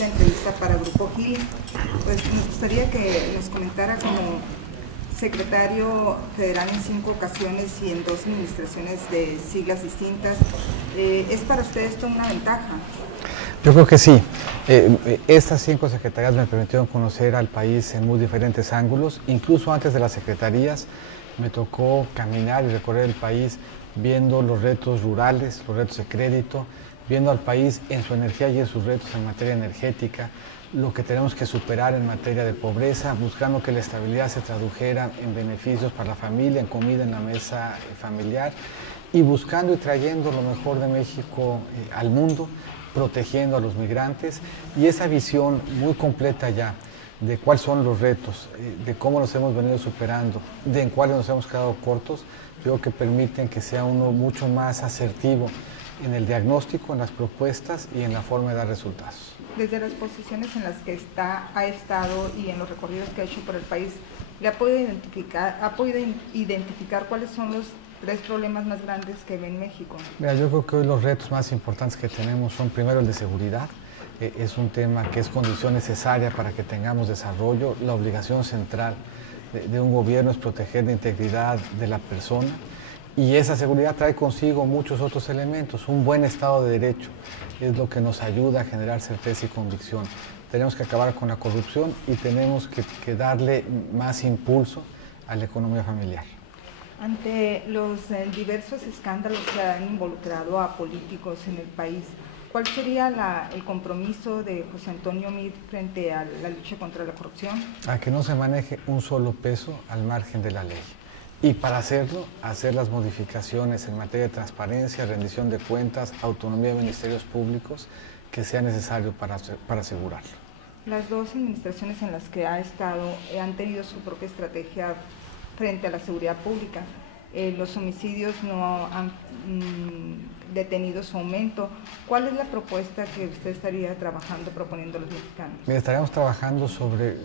esta entrevista para Grupo Gil. Pues nos gustaría que nos comentara como secretario federal en 5 ocasiones y en 2 administraciones de siglas distintas. ¿Es para usted esto una ventaja? Yo creo que sí. Estas 5 secretarías me permitieron conocer al país en muy diferentes ángulos. Incluso antes de las secretarías me tocó caminar y recorrer el país viendo los retos rurales, los retos de crédito, viendo al país en su energía y en sus retos en materia energética, lo que tenemos que superar en materia de pobreza, buscando que la estabilidad se tradujera en beneficios para la familia, en comida en la mesa familiar, y buscando y trayendo lo mejor de México al mundo, protegiendo a los migrantes, y esa visión muy completa ya de cuáles son los retos, de cómo los hemos venido superando, de en cuáles nos hemos quedado cortos, creo que permiten que sea uno mucho más asertivo en el diagnóstico, en las propuestas y en la forma de dar resultados. Desde las posiciones en las que ha estado y en los recorridos que ha hecho por el país, ¿ha podido identificar cuáles son los 3 problemas más grandes que ve en México? Mira, yo creo que hoy los retos más importantes que tenemos son primero el de seguridad. Es un tema que es condición necesaria para que tengamos desarrollo. La obligación central de un gobierno es proteger la integridad de la persona, y esa seguridad trae consigo muchos otros elementos. Un buen Estado de Derecho es lo que nos ayuda a generar certeza y convicción. Tenemos que acabar con la corrupción y tenemos que darle más impulso a la economía familiar. Ante los diversos escándalos que han involucrado a políticos en el país, ¿cuál sería el compromiso de José Antonio Meade frente a la lucha contra la corrupción? A que no se maneje un solo peso al margen de la ley. Y para hacerlo, hacer las modificaciones en materia de transparencia, rendición de cuentas, autonomía de ministerios públicos que sea necesario para asegurarlo. Las 2 administraciones en las que ha estado han tenido su propia estrategia frente a la seguridad pública. Los homicidios no han detenido su aumento. ¿Cuál es la propuesta que usted estaría proponiendo a los mexicanos? Mira, estaríamos trabajando sobre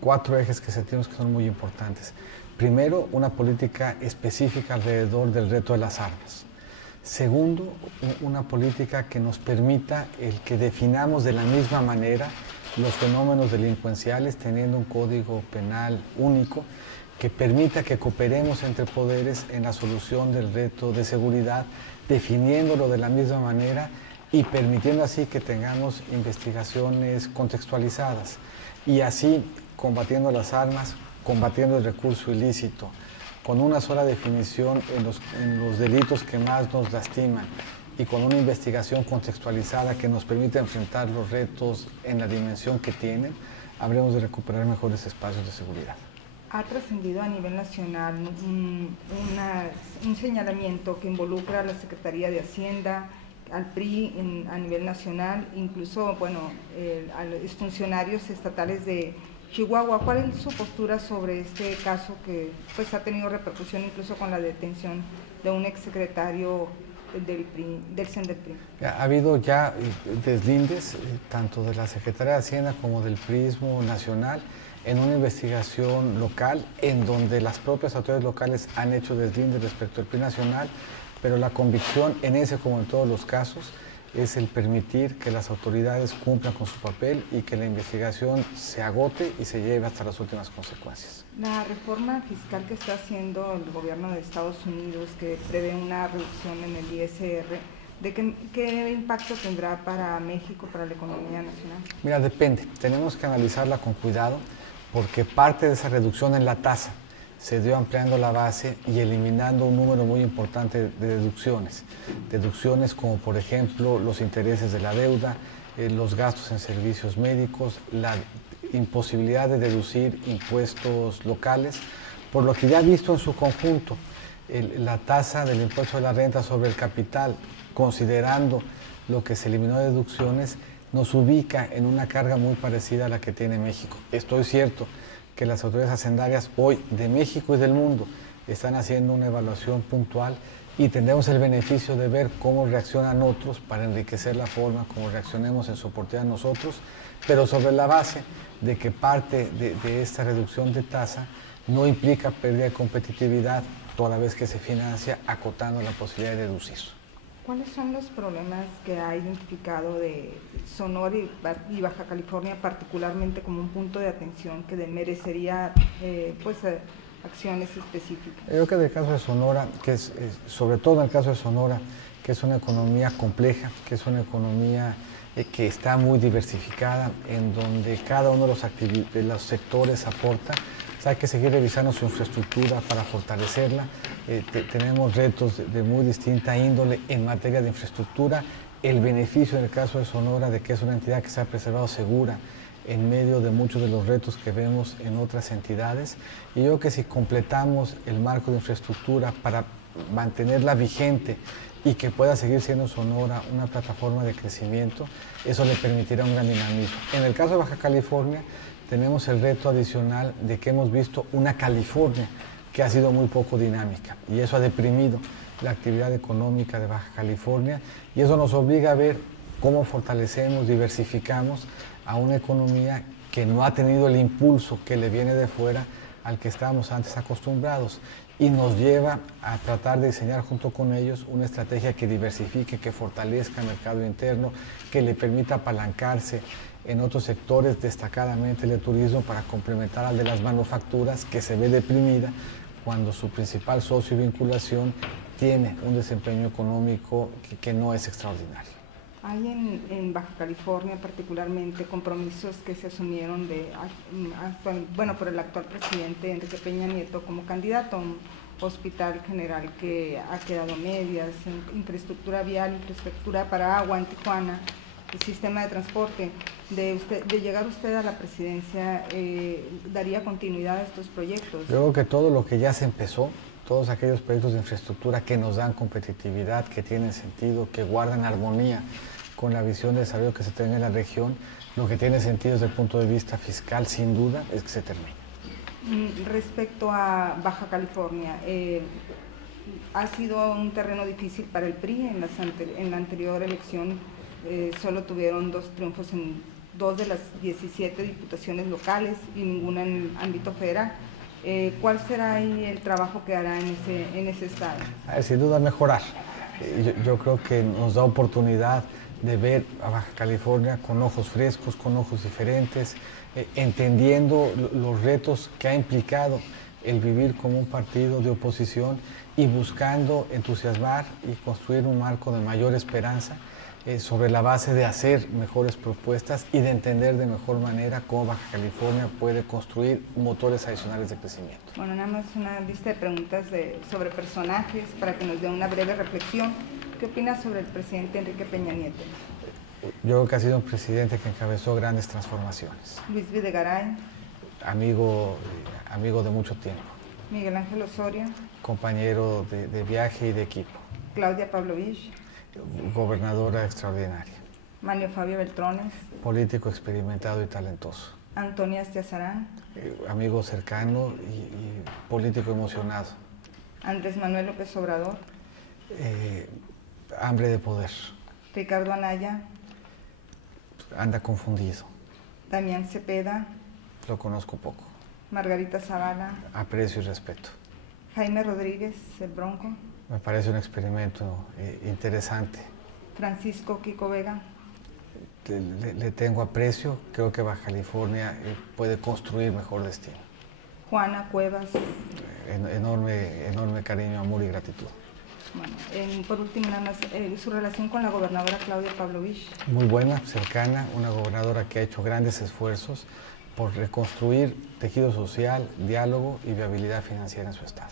4 ejes que sentimos que son muy importantes. Primero, una política específica alrededor del reto de las armas. Segundo, una política que nos permita el que definamos de la misma manera los fenómenos delincuenciales, teniendo un código penal único que permita que cooperemos entre poderes en la solución del reto de seguridad, definiéndolo de la misma manera y permitiendo así que tengamos investigaciones contextualizadas, y así combatiendo las armas, combatiendo el recurso ilícito, con una sola definición en los delitos que más nos lastiman y con una investigación contextualizada que nos permita enfrentar los retos en la dimensión que tienen, habremos de recuperar mejores espacios de seguridad. Ha trascendido a nivel nacional un señalamiento que involucra a la Secretaría de Hacienda, al PRI a nivel nacional, incluso a los funcionarios estatales de Chihuahua. ¿Cuál es su postura sobre este caso que pues ha tenido repercusión incluso con la detención de un exsecretario del CEN del PRI? Ha habido ya deslindes tanto de la Secretaría de Hacienda como del PRIismo nacional en una investigación local en donde las propias autoridades locales han hecho deslindes respecto al PRI nacional, pero la convicción en ese como en todos los casos es el permitir que las autoridades cumplan con su papel y que la investigación se agote y se lleve hasta las últimas consecuencias. La reforma fiscal que está haciendo el gobierno de Estados Unidos, que prevé una reducción en el ISR, ¿qué impacto tendrá para México, para la economía nacional? Mira, depende. Tenemos que analizarla con cuidado porque parte de esa reducción en la tasa se dio ampliando la base y eliminando un número muy importante de deducciones. Deducciones como, por ejemplo, los intereses de la deuda, los gastos en servicios médicos, la imposibilidad de deducir impuestos locales, por lo que ya visto en su conjunto, la tasa del impuesto de la renta sobre el capital, considerando lo que se eliminó de deducciones, nos ubica en una carga muy parecida a la que tiene México. Esto es cierto que las autoridades hacendarias hoy de México y del mundo están haciendo una evaluación puntual y tendremos el beneficio de ver cómo reaccionan otros para enriquecer la forma como reaccionemos en su oportunidad nosotros, pero sobre la base de que parte de esta reducción de tasa no implica pérdida de competitividad toda vez que se financia acotando la posibilidad de deducir. ¿Cuáles son los problemas que ha identificado de Sonora y Baja California particularmente como un punto de atención que merecería acciones específicas? Yo creo que en el caso de Sonora, sobre todo en el caso de Sonora, que es una economía compleja, que es una economía que está muy diversificada, en donde cada uno de los sectores aporta. O sea, hay que seguir revisando su infraestructura para fortalecerla. Tenemos retos de muy distinta índole en materia de infraestructura. El beneficio en el caso de Sonora de que es una entidad que se ha preservado segura en medio de muchos de los retos que vemos en otras entidades. Y yo creo que si completamos el marco de infraestructura para mantenerla vigente y que pueda seguir siendo Sonora una plataforma de crecimiento, eso le permitirá un gran dinamismo. En el caso de Baja California, tenemos el reto adicional de que hemos visto una California que ha sido muy poco dinámica y eso ha deprimido la actividad económica de Baja California y eso nos obliga a ver cómo fortalecemos, diversificamos a una economía que no ha tenido el impulso que le viene de fuera al que estábamos antes acostumbrados y nos lleva a tratar de diseñar junto con ellos una estrategia que diversifique, que fortalezca el mercado interno, que le permita apalancarse en otros sectores, destacadamente el de turismo, para complementar al de las manufacturas, que se ve deprimida cuando su principal socio y vinculación tiene un desempeño económico que no es extraordinario. ¿Hay en Baja California particularmente compromisos que se asumieron por el actual presidente Enrique Peña Nieto como candidato a un hospital general que ha quedado a medias, infraestructura vial, infraestructura para agua en Tijuana, el sistema de transporte? De llegar usted a la presidencia, ¿daría continuidad a estos proyectos? Yo creo que todo lo que ya se empezó, todos aquellos proyectos de infraestructura que nos dan competitividad, que tienen sentido, que guardan armonía con la visión de desarrollo que se tiene en la región, lo que tiene sentido desde el punto de vista fiscal, sin duda, es que se termine. Respecto a Baja California, ha sido un terreno difícil para el PRI. En la anterior elección solo tuvieron 2 triunfos en 2 de las 17 diputaciones locales y ninguna en el ámbito federal. ¿Cuál será ahí el trabajo que hará en ese estado? Sin duda mejorar. Yo creo que nos da oportunidad de ver a Baja California con ojos frescos, con ojos diferentes, entendiendo los retos que ha implicado el vivir como un partido de oposición y buscando entusiasmar y construir un marco de mayor esperanza sobre la base de hacer mejores propuestas y de entender de mejor manera cómo Baja California puede construir motores adicionales de crecimiento. Bueno, nada más una lista de preguntas sobre personajes para que nos dé una breve reflexión. ¿Qué opinas sobre el presidente Enrique Peña Nieto? Yo creo que ha sido un presidente que encabezó grandes transformaciones. Luis Videgaray. Amigo de mucho tiempo. Miguel Ángel Osorio. Compañero de viaje y de equipo. Claudia Pavlovich. Gobernadora extraordinaria. Manlio Fabio Beltrones. Político experimentado y talentoso. Antonia Estiazarán. Amigo cercano y político emocionado. Andrés Manuel López Obrador. Hambre de poder. Ricardo Anaya. Anda confundido. Damián Cepeda. Lo conozco poco. Margarita Zavala. Aprecio y respeto. Jaime Rodríguez, el Bronco. Me parece un experimento interesante. Francisco Kiko Vega. Le tengo aprecio, creo que Baja California puede construir mejor destino. Juana Cuevas. Enorme cariño, amor y gratitud. Bueno, por último, nada más, su relación con la gobernadora Claudia Pavlovich. Muy buena, cercana, una gobernadora que ha hecho grandes esfuerzos por reconstruir tejido social, diálogo y viabilidad financiera en su estado.